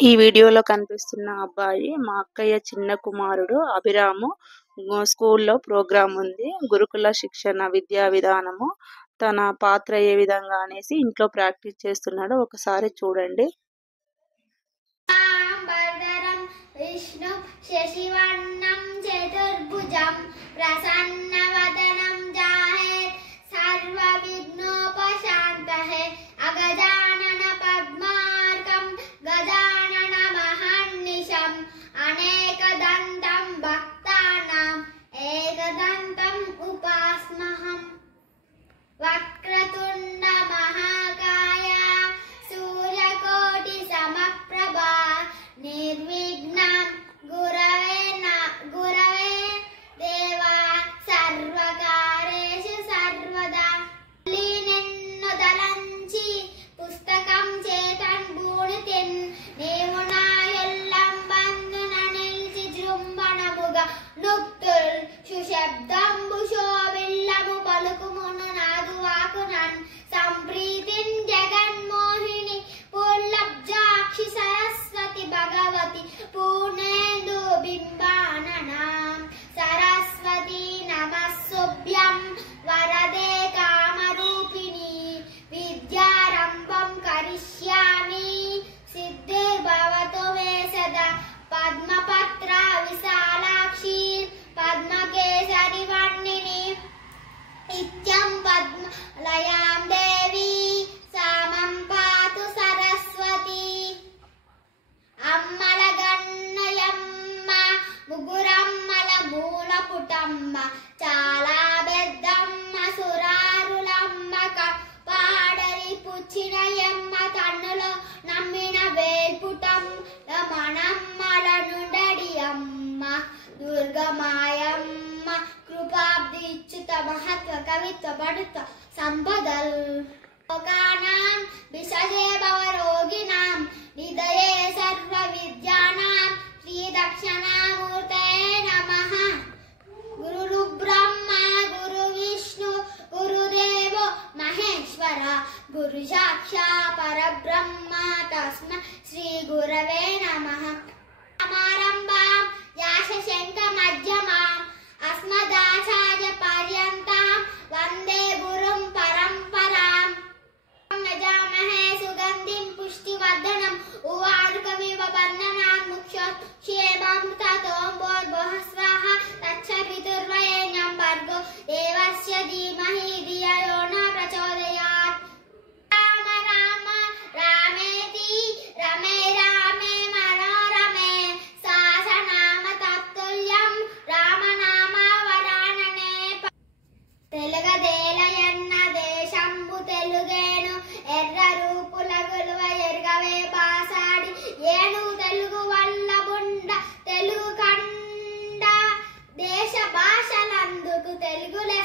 ఈ వీడియోలో కనిపిస్తున్న అబ్బాయి మా అక్కయ్య చిన్న కుమారుడు అభిరాము. స్కూల్లో ప్రోగ్రాం ఉంది, గురుకుల శిక్షణ విద్యా విధానము. తన పాత్ర ఏ విధంగా అనేసి ఇంట్లో ప్రాక్టీస్ చేస్తున్నాడు, ఒకసారి చూడండి. విష్ణు శశివర్ణం చతుర్భుజం ప్రసన్నవదనం జాహే సర్వ విఘ్నోపశాంతహే అగజానన పద్మార్కం గజానన మహర్నిశం అనేకదంతం భక్తానాం ఏకదంతం ఉపాస్మహం. వక్రతుండ మహాకాయ సూర్యకోటి సమప్రభా నిర్విఘ్నం గురవే దేవా సర్వకార్యేషు సర్వదా. నిన్ను దలంచి పుస్తకం చేతన్ బూడితిన్ నీవు నా ఎల్లంబందున నిలిచి జృంభణముగా నుక్తుల్ సుశబ్దంబు శోభిల్లము పలుకుమును నాదు వాకునన్ సంప్రీతిన్ జగన్మోహిని పూర్లబ్జాక్షి సరస్వతి భగవతి పూర్ణేందు బింబాననాం. సరస్వతి నమస్సుభ్యం వరదే కామరూపిణి విద్యారంభం కరిష్యామి సిద్ధిర్భవతు మే సదా. పద్మపత్ర విశాలాక్షి పద్మకేసరి వర్ణిని నిత్యం పద్మలయాం దేవి సామం పాతు సరస్వతి. అమ్మల గన్నయమ్మ ముగురమ్మల మూల పుటమ్మ చాలా పెద్దమ్మ సురారులమ్మ పాడరి పుచ్చినయమ్మ తన్నులో నమ్మిన వేల్పుటం మనమ్మల నుండడి అమ్మ దుర్గమాయమ్మ కృపాబ్దిచ్యుత మహత్వ కవిత్వ పడుత్వ సంపదల్ లోకానాం విసజే భవరోగిణాం నిదయే సర్వ విద్యానాం శ్రీ దక్షిణామూర్తయే నమః. గురు బ్రహ్మ గురు విష్ణు గురుదేవో మహేశ్వర గురు సాక్షాత్ పరబ్రహ్మ తస్మై శ్రీ గురవే నమః. సమారంభాం వ్యాసశంఖ మధ్యమాం అస్మదాచార్య పర్యంతం వందే గురుం పరంపరాం. నజామహే సుగంధిం పుష్టివర్ధనం ఉవారుకమివ బంధనాన్ ముక్షోక్షేమం తతోంబోర్భుః స్వాహా తత్సవితుర్వరేణ్యం భర్గో దేవస్య ధీమహి ధియో యో నః ప్రచోదయాత్. రామ రామ రామేతి రమే రామే మనోరమే సహస్రనామ తత్తుల్యం రామనామ వరాననే. తెలుగదేలయన్న దేశంబు తెలుగేను ఎర్ర రూపుల గులువ ఎరుగవే బాసాడి ఏను తెలుగు వల్ల బుండ తెలుగు కండ దేశ భాషలందుకు తెలుగులే